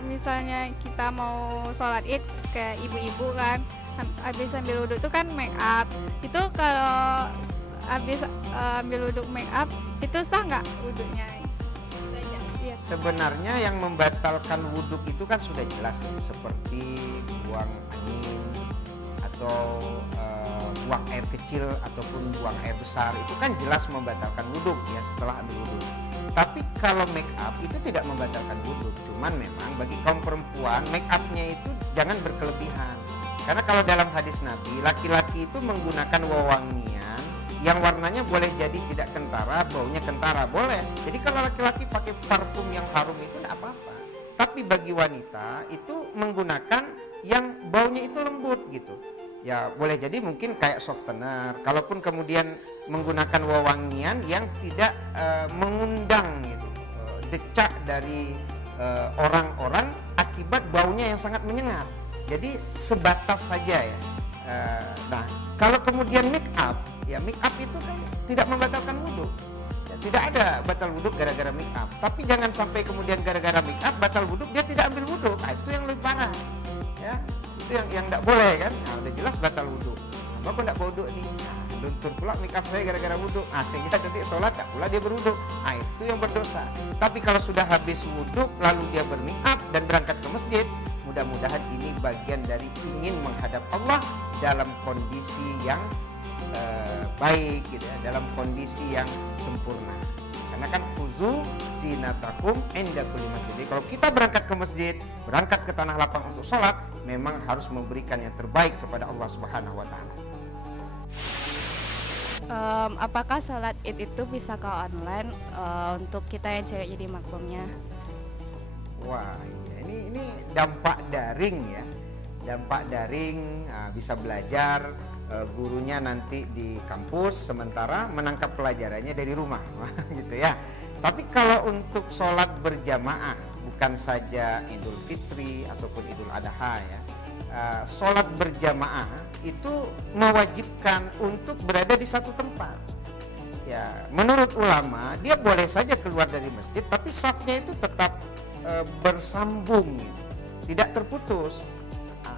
kalau misalnya kita mau sholat id kayak ibu-ibu kan, habis ambil wudhu tuh kan make up. Itu kalau habis ambil wudhu make up itu sah nggak wudhunya? Iya. Sebenarnya yang membatalkan wudhu itu kan sudah jelas ya, seperti buang angin atau buang air kecil ataupun buang air besar, itu kan jelas membatalkan wudhu ya setelah ambil wudhu. Tapi kalau make up itu tidak membatalkan wudhu, cuman memang bagi kaum perempuan make upnya itu jangan berkelebihan. Karena kalau dalam hadis Nabi, laki-laki itu menggunakan wewangian yang warnanya boleh jadi tidak kentara, baunya kentara, boleh. Jadi kalau laki-laki pakai parfum yang harum itu tidak apa-apa. Tapi bagi wanita itu menggunakan yang baunya itu lembut gitu. Ya boleh jadi mungkin kayak softener, kalaupun kemudian menggunakan wewangian yang tidak mengundang gitu, decak dari orang-orang akibat baunya yang sangat menyengat. Jadi sebatas saja ya. Nah kalau kemudian make up, ya make up itu kan tidak membatalkan wudhu. Ya, tidak ada batal wudhu gara-gara make up. Tapi jangan sampai kemudian gara-gara make up batal wudhu dia tidak ambil wudhu. Nah, itu yang lebih parah. Ya. Itu yang tidak boleh kan, nah, udah jelas batal wudhu. Nah, kok tidak wudhu nih, nah, luntur pula make up saya gara-gara wudhu, sehingga nanti sholat tak pula dia berwudhu, nah itu yang berdosa. Tapi kalau sudah habis wudhu lalu dia bermake up dan berangkat ke masjid, mudah-mudahan ini bagian dari ingin menghadap Allah dalam kondisi yang baik gitu ya, dalam kondisi yang sempurna. Karena kan khuzu zinatakum inda kulli masjid. Jadi kalau kita berangkat ke masjid, berangkat ke tanah lapang untuk sholat, memang harus memberikan yang terbaik kepada Allah Subhanahu wa taala. Apakah sholat id itu bisa ke online untuk kita yang cewek jadi makmumnya? Wah, iya. Ini dampak daring ya. Dampak daring, bisa belajar, gurunya nanti di kampus, sementara menangkap pelajarannya dari rumah gitu ya. Tapi kalau untuk sholat berjamaah, bukan saja Idul Fitri ataupun Idul Adha ya, sholat berjamaah itu mewajibkan untuk berada di satu tempat. Ya, menurut ulama dia boleh saja keluar dari masjid, tapi safnya itu tetap bersambung, gitu, tidak terputus.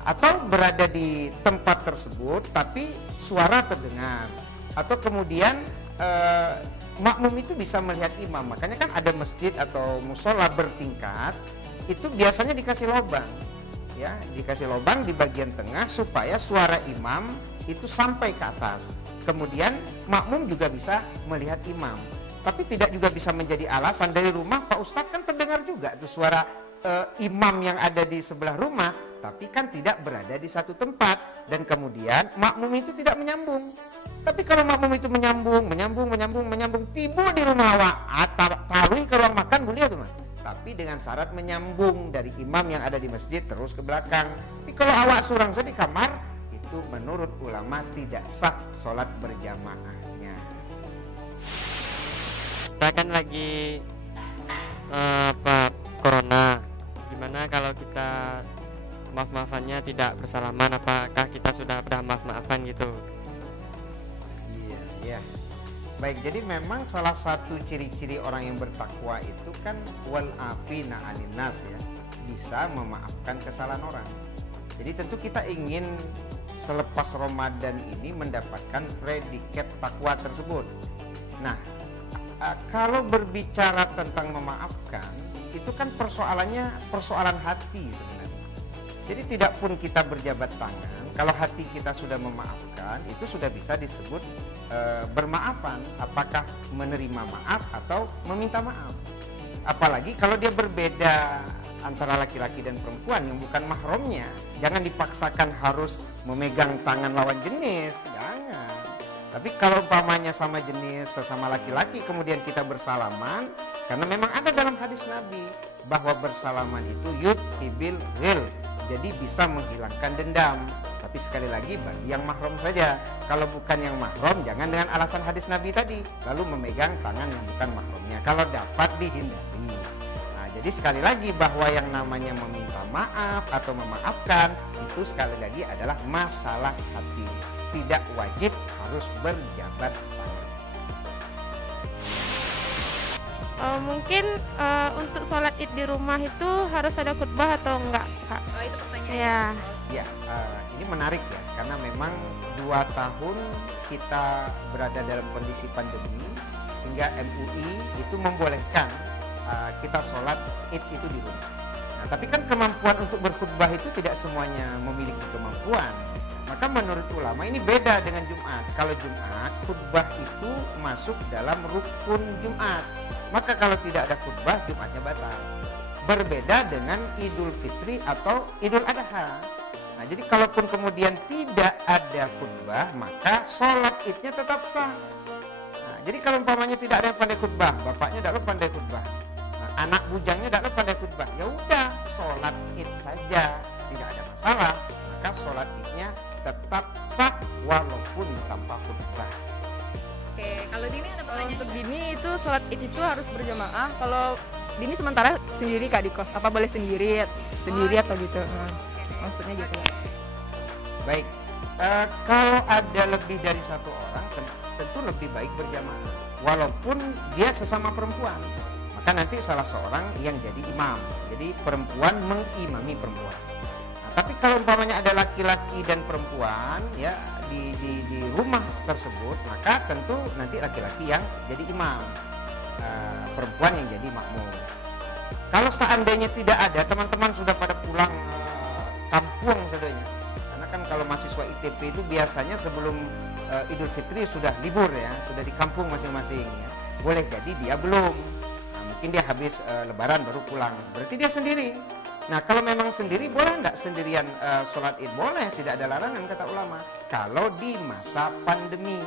Atau berada di tempat tersebut tapi suara terdengar, atau kemudian makmum itu bisa melihat imam. Makanya kan ada masjid atau musola bertingkat, itu biasanya dikasih lubang ya, dikasih lubang di bagian tengah supaya suara imam itu sampai ke atas, kemudian makmum juga bisa melihat imam. Tapi tidak juga bisa menjadi alasan dari rumah Pak Ustadz kan terdengar juga tuh suara imam yang ada di sebelah rumah, tapi kan tidak berada di satu tempat, dan kemudian makmum itu tidak menyambung. Tapi kalau makmum itu menyambung, tiba di rumah awak, taruhi ke ruang makan boleh tuh, tapi dengan syarat menyambung dari imam yang ada di masjid terus ke belakang. Tapi kalau awak surang saja di kamar, itu menurut ulama tidak sah sholat berjamaahnya. Kita kan lagi corona, gimana kalau kita maaf-maafannya tidak bersalaman, apakah kita sudah maaf-maafan gitu? Iya. Baik, jadi memang salah satu ciri-ciri orang yang bertakwa itu kan wal afina anin nas ya, bisa memaafkan kesalahan orang. Jadi tentu kita ingin selepas Ramadan ini mendapatkan predikat takwa tersebut. Nah, kalau berbicara tentang memaafkan, itu kan persoalannya persoalan hati sebenarnya. Jadi tidak pun kita berjabat tangan, kalau hati kita sudah memaafkan, itu sudah bisa disebut bermaafan. Apakah menerima maaf atau meminta maaf. Apalagi kalau dia berbeda antara laki-laki dan perempuan yang bukan mahramnya, jangan dipaksakan harus memegang tangan lawan jenis, jangan. Tapi kalau umpamanya sama jenis, sesama laki-laki, kemudian kita bersalaman, karena memang ada dalam hadis Nabi bahwa bersalaman itu yudhibil ghil, jadi bisa menghilangkan dendam. Tapi sekali lagi bagi yang mahram saja. Kalau bukan yang mahram, jangan dengan alasan hadis Nabi tadi lalu memegang tangan yang bukan mahramnya, kalau dapat dihindari. Nah, jadi sekali lagi bahwa yang namanya meminta maaf atau memaafkan itu sekali lagi adalah masalah hati, tidak wajib harus berjabat tangan. Mungkin untuk sholat id di rumah itu harus ada khutbah atau enggak, Kak? Oh, itu pertanyaannya. Ya. Ya, ini menarik ya, karena memang 2 tahun kita berada dalam kondisi pandemi, sehingga MUI itu membolehkan kita sholat id itu di rumah. Nah, tapi kan kemampuan untuk berkhutbah itu tidak semuanya memiliki kemampuan. Maka menurut ulama ini beda dengan Jumat. Kalau Jumat, khutbah itu masuk dalam rukun Jumat. Maka kalau tidak ada khutbah, Jumatnya batal. Berbeda dengan Idul Fitri atau Idul Adha. Nah, jadi kalaupun kemudian tidak ada khutbah, maka sholat idnya tetap sah. Nah, jadi kalau umpamanya tidak ada yang pandai khutbah, bapaknya tidak pandai khutbah, anak bujangnya tidak pandai khutbah, ya udah sholat id saja, tidak ada masalah. Maka sholat idnya tetap sah walaupun tanpa khutbah. Oke, kalau Dini ada Kalau pertanyaan untuk juga? Dini itu sholat id itu harus berjamaah. Kalau Dini sementara sendiri Kak di kos, apa boleh sendiri atau gitu? Nah, maksudnya gitu. Baik, kalau ada lebih dari 1 orang, tentu lebih baik berjamaah. Walaupun dia sesama perempuan, maka nanti salah seorang yang jadi imam. Jadi perempuan mengimami perempuan. Nah, tapi kalau umpamanya ada laki-laki dan perempuan ya di rumah tersebut, maka tentu nanti laki-laki yang jadi imam, perempuan yang jadi makmum. Kalau seandainya tidak ada, teman-teman sudah pada pulang kampung saudaranya. Karena kan kalau mahasiswa ITP itu biasanya sebelum Idul Fitri sudah libur ya, sudah di kampung masing-masing ya. Boleh jadi dia belum. Nah, mungkin dia habis lebaran baru pulang. Berarti dia sendiri. Nah, kalau memang sendiri boleh enggak sendirian sholat id? Boleh, tidak ada larangan kata ulama. Kalau di masa pandemi.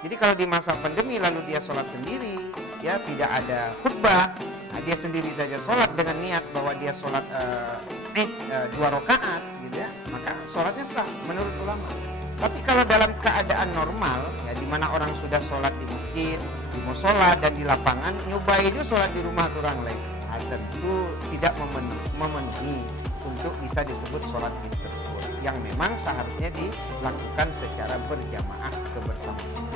Jadi kalau di masa pandemi lalu dia sholat sendiri, ya tidak ada khutbah, nah, dia sendiri saja sholat dengan niat bahwa dia sholat id 2 rakaat, gitu ya, maka sholatnya sah menurut ulama. Tapi kalau dalam keadaan normal, ya di mana orang sudah sholat di masjid, di musola dan di lapangan, nyobain itu sholat di rumah seorang lain, tentu tidak memenuhi untuk bisa disebut sholat id tersebut, yang memang seharusnya dilakukan secara berjamaah kebersama-sama.